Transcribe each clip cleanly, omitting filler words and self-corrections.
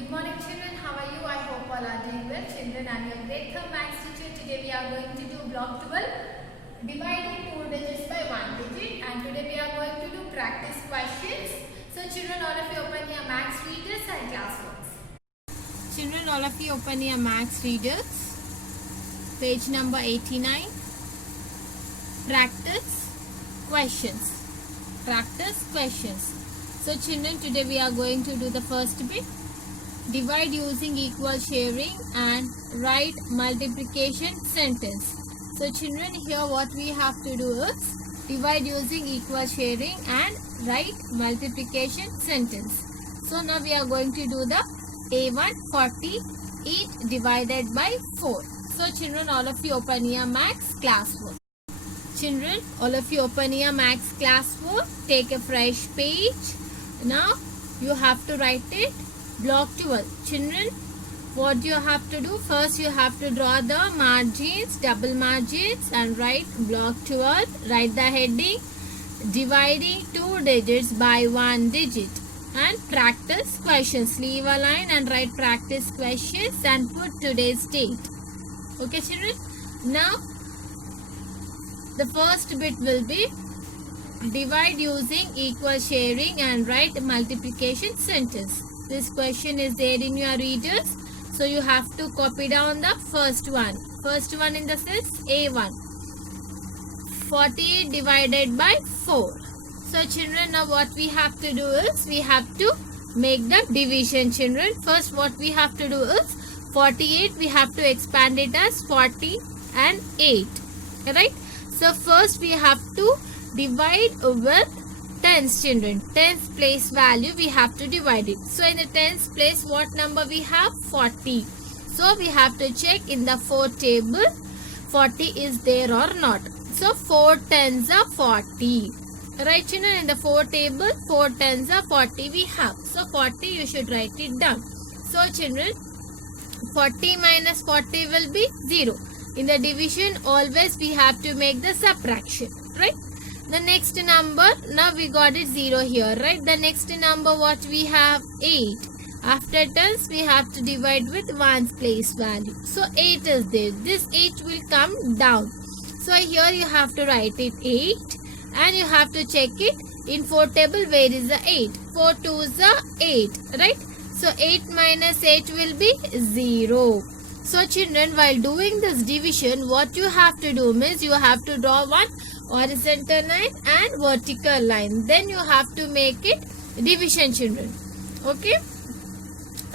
Good morning, children. How are you? I hope all are doing well. Children, I am your grade 3rd maths teacher. Today we are going to do block 12, dividing 2 digits by 1 digit. And today we are going to do practice questions. So children, all of you open your maths readers and classworks. Children, all of you open your maths readers. Page number 89. Practice questions. Practice questions. So children, today we are going to do the first bit. Divide using equal sharing and write multiplication sentence. So children, here what we have to do is divide using equal sharing and write multiplication sentence. So now we are going to do the A1 48 divided by 4. So children, all of you open your maths classwork. Children, all of you open your maths classwork. Take a fresh page. Now you have to write it. Block 12. Children, what you have to do? First you have to draw the margins, double margins, and write block 12. Write the heading dividing 2 digits by 1 digit and practice questions. Leave a line and write practice questions and put today's date. Okay children? Now the first bit will be divide using equal sharing and write multiplication sentence. This question is there in your readers. So you have to copy down the first one. First one in the sense A1. 48 divided by 4. So children, now what we have to do is we have to make the division children. First what we have to do is 48 we have to expand it as 40 and 8. Alright. So first we have to divide with tens children. Tens place value we have to divide it. So in the tens place what number we have? 40. So we have to check in the 4 table 40 is there or not. So 4 tens are 40. Right children, in the 4 table 4 tens are 40 we have. So 40 you should write it down. So children, 40 minus 40 will be 0. In the division always we have to make the subtraction. Right. The next number, now we got it 0 here, right? The next number what we have? 8. After tens we have to divide with 1's place value. So 8 is there. This 8 will come down. So here you have to write it 8 and you have to check it in 4 table where is the 8. 4 2's are 8, right? So 8 minus 8 will be 0. So children, while doing this division, what you have to do means you have to draw one horizontal line and vertical line. Then you have to make it division children. Okay.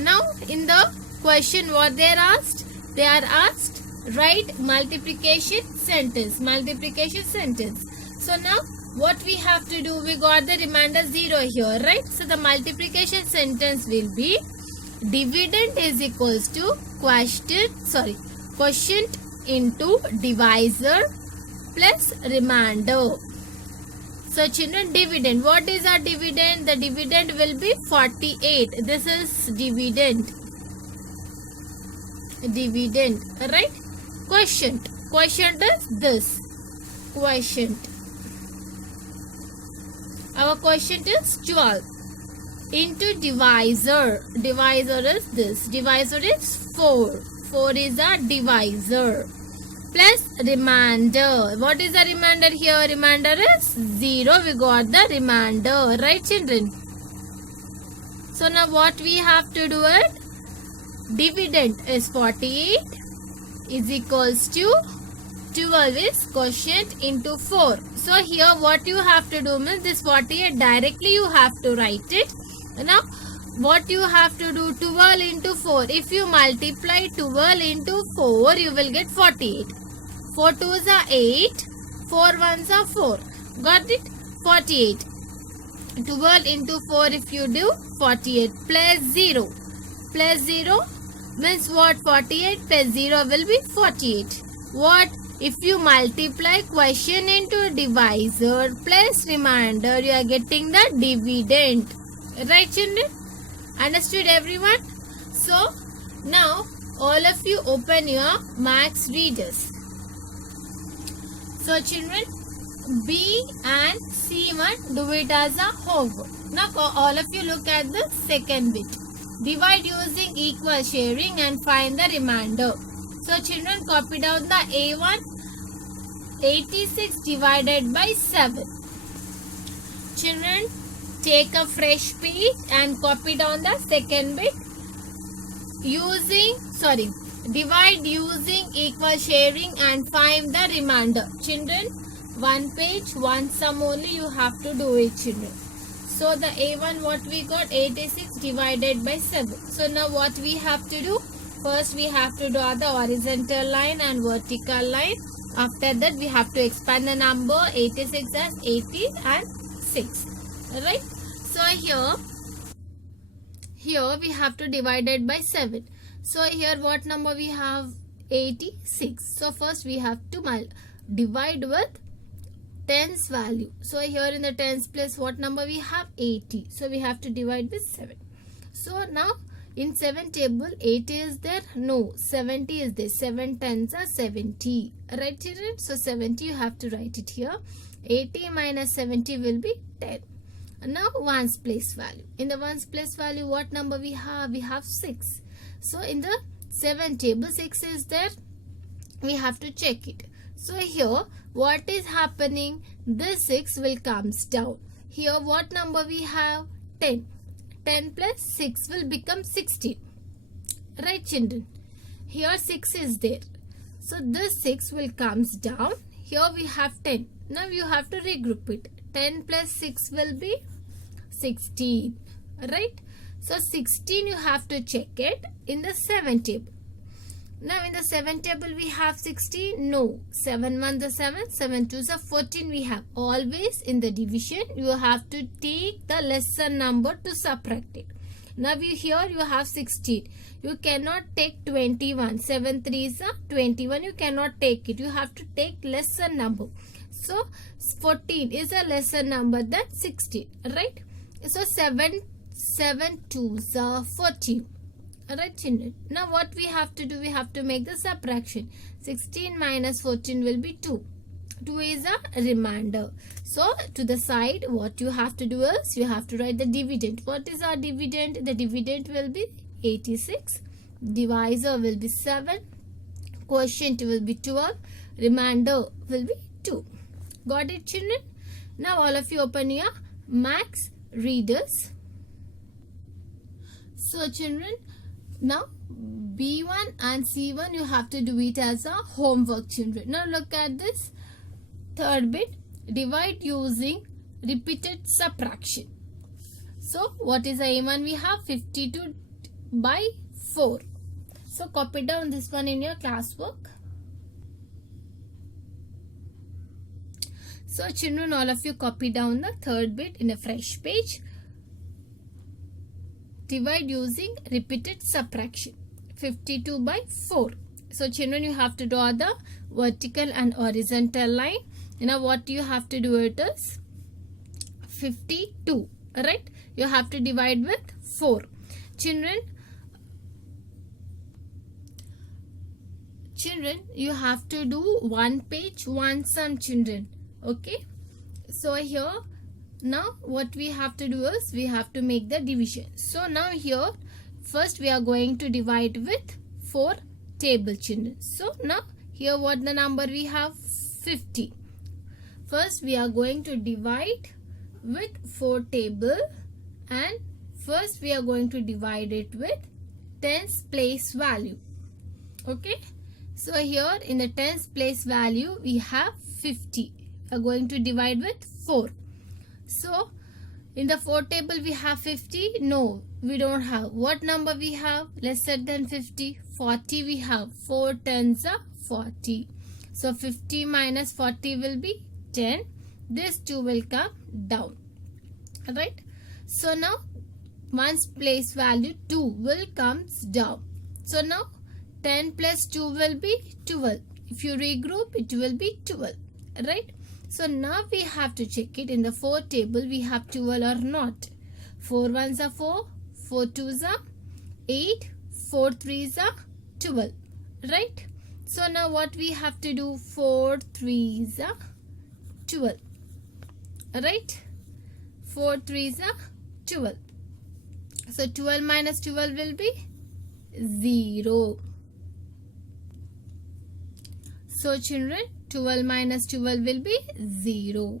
Now in the question what they are asked? They are asked write multiplication sentence. Multiplication sentence. So now what we have to do? We got the remainder 0 here, right? So the multiplication sentence will be dividend is equals to quotient into divisor plus remainder. So children, dividend. What is our dividend? The dividend will be 48. This is dividend. Dividend. Right? Quotient. Quotient is this. Quotient. Our quotient is 12. Into divisor. Divisor is this. Divisor is 4. 4 is our divisor. Plus remainder. What is the remainder here? Remainder is 0. We got the remainder. Right children? So now what we have to do it? Dividend is 48 is equals to 12 is quotient into 4. So here what you have to do means this 48 directly you have to write it. Now what you have to do? 12 into 4. If you multiply 12 into 4 you will get 48. 4 2's are 8. 4 1's are 4. Got it? 48. 12 into 4 if you do 48 plus 0. Plus 0 means what? 48 plus 0 will be 48. What? If you multiply quotient into divisor plus remainder you are getting the dividend. Right children? Understood everyone? So now all of you open your maths readers. So children, B and C1 do it as a homework. Now all of you look at the second bit. Divide using equal sharing and find the remainder. So children, copy down the A1. 86 divided by 7. Children, take a fresh page and copy down the second bit. Divide using equal sharing and find the remainder. Children, one page, one sum only you have to do it, children. So the A1 what we got, 86 divided by 7. So now what we have to do? First we have to draw the horizontal line and vertical line. After that we have to expand the number 86 as 80 and 6. Right? So here we have to divide it by 7. So here what number we have? 86. So first we have to divide with tens value. So here in the tens place what number we have? 80. So we have to divide with 7. So now in 7 table 80 is there? No, 70 is there. 7 tens are 70. Right children? So 70 you have to write it here. 80 minus 70 will be 10. Now ones place value. In the ones place value what number we have? We have 6. So in the 7 table 6 is there. We have to check it. So here what is happening? This 6 will comes down. Here what number we have? 10. 10 plus 6 will become 16. Right children? Here 6 is there. So this 6 will comes down. Here we have 10. Now you have to regroup it. 10 plus 6 will be 16. Right? So 16 you have to check it in the 7 table. Now in the 7 table we have 16. No. 7 1 is 7. 7 2 is 14 we have. Always in the division you have to take the lesser number to subtract it. Now here you have 16. You cannot take 21. 7 3 is 21. You cannot take it. You have to take lesser number. So 14 is a lesser number than 16. Right? So 7 2 is 14. Alright children. Now what we have to do? We have to make the subtraction. 16 minus 14 will be 2. 2 is a remainder. So to the side what you have to do is you have to write the dividend. What is our dividend? The dividend will be 86. Divisor will be 7. Quotient will be 12. Remainder will be 2. Got it children? Now all of you open your Max Readers. So children, now B1 and C1 you have to do it as a homework children. Now look at this third bit. Divide using repeated subtraction. So what is the A1 we have? 52 by 4. So copy down this one in your classwork. So children, all of you copy down the third bit in a fresh page. Divide using repeated subtraction. 52 by 4. So children, you have to draw the vertical and horizontal line. Now what you have to do it is 52. Right? You have to divide with 4. Children, you have to do one page, one sum children. Okay? So here now what we have to do is we have to make the division. So now here first we are going to divide with 4 table children. So now here what the number we have? 50. First we are going to divide with 4 table and first we are going to divide it with tens place value. Okay? So here in the tens place value we have 50. We are going to divide with 4. So in the 4 table we have 50. No, we don't have. What number we have? Lesser than 50. 40 we have. 4 tens are 40. So 50 minus 40 will be 10. This 2 will come down. Alright. So now one's place value 2 will comes down. So now 10 plus 2 will be 12. If you regroup it will be 12. Right. So now we have to check it in the 4 table we have 12 or not. 4 ones are 4, 4 twos are 8, 4 threes are 12. Right? So now what we have to do? 4 threes are 12. Right? 4 threes are 12. So 12 minus 12 will be 0. So children, 12 minus 12 will be 0.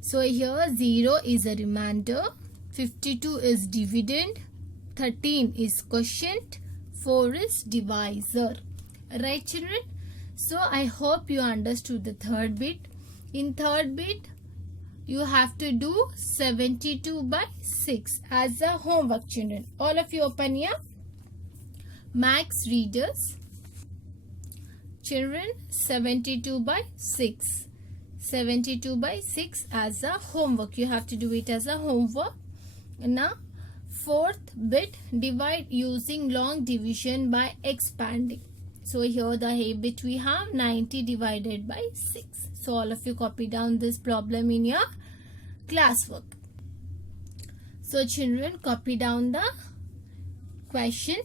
So here 0 is a remainder, 52 is dividend, 13 is quotient, 4 is divisor. Right children? So I hope you understood the third bit. In third bit, you have to do 72 by 6 as a homework children. All of you open your max readers. Children, 72 by 6. 72 by 6 as a homework. You have to do it as a homework. Now, fourth bit, divide using long division by expanding. So here the A bit we have 90 divided by 6. So all of you copy down this problem in your classwork. So children, copy down the question,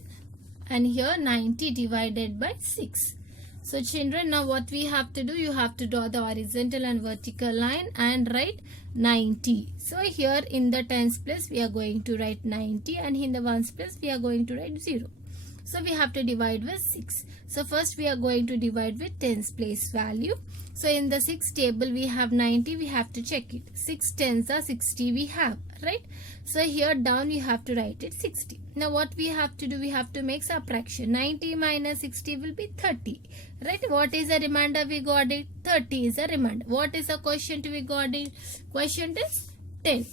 and here 90 divided by 6. So children, now what we have to do, you have to draw the horizontal and vertical line and write 90. So here in the tens place we are going to write 90, and in the ones place we are going to write 0. So we have to divide with 6. So first we are going to divide with tens place value. So in the 6 table we have 90, we have to check it. 6 tens are 60 we have, right? So here down you have to write it 60. Now what we have to do, we have to make subtraction. 90 minus 60 will be 30, right? What is the remainder we got it? 30 is a remainder. What is the quotient we got it? Quotient is 10,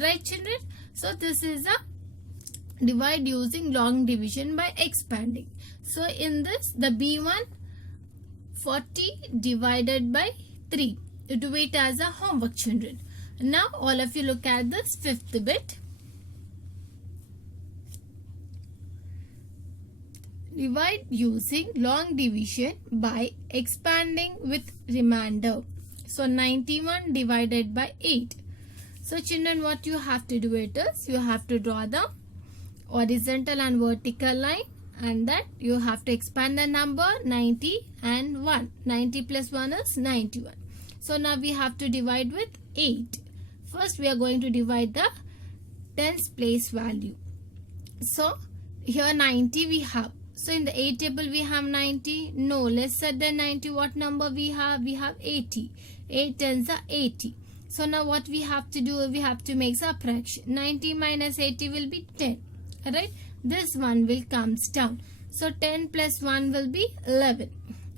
right children? So this is a divide using long division by expanding. So in this, the B1, 40 divided by 3. Do it as a homework children. Now all of you look at this fifth bit. Divide using long division by expanding with remainder. So 91 divided by 8. So children, what you have to do it is, you have to draw the horizontal and vertical line, and that you have to expand the number 90 and 1. 90 plus 1 is 91. So now we have to divide with 8. First we are going to divide the tens place value. So here 90 we have. So in the 8 table we have 90. No, lesser than 90. What number we have? We have 80. 8 tens are 80. So now what we have to do, we have to make subtraction. 90 minus 80 will be 10. Right? This one will comes down. So 10 plus 1 will be 11.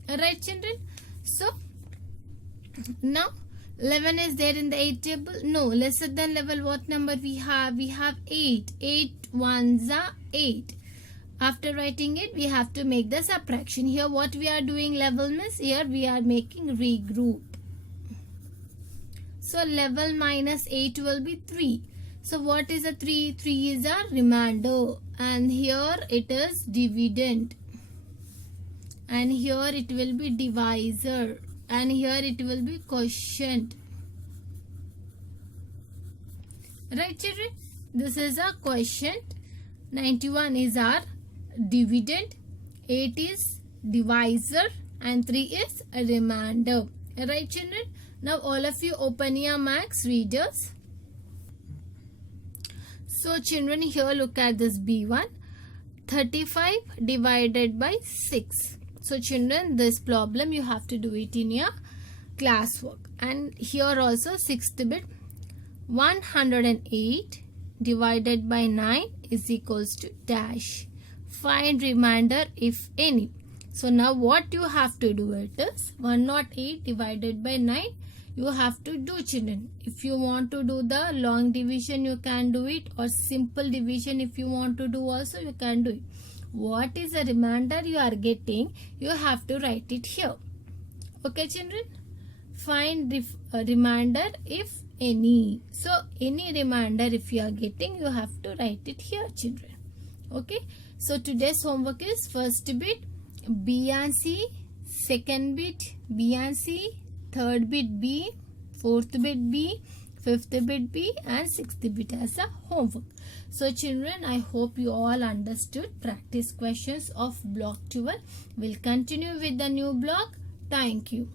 Right children? So now 11 is there in the 8 table. No, lesser than level, what number we have? We have 8. 8 ones are 8. After writing it, we have to make the subtraction. Here what we are doing level means, here we are making regroup. So level minus 8 will be 3. So what is a 3? 3 is a remainder, and here it is dividend, and here it will be divisor, and here it will be quotient. Right children? This is a quotient. 91 is our dividend, 8 is divisor, and 3 is a remainder. Right children? Now all of you open your max readers. So children, here look at this B1, 35 divided by 6. So children, this problem you have to do it in your classwork. And here also sixth bit, 108 divided by 9 is equals to dash. Find remainder if any. So now what you have to do it is 108 divided by 9. You have to do children. If you want to do the long division, you can do it, or simple division if you want to do also, you can do it. What is the remainder you are getting, you have to write it here. Okay children? Find the remainder if any. So any remainder if you are getting, you have to write it here children. Okay? So today's homework is first bit B and C, second bit B and C, third bit B, fourth bit B, fifth bit B, and sixth bit as a homework. So children, I hope you all understood practice questions of block 12. We'll continue with the new block. Thank you.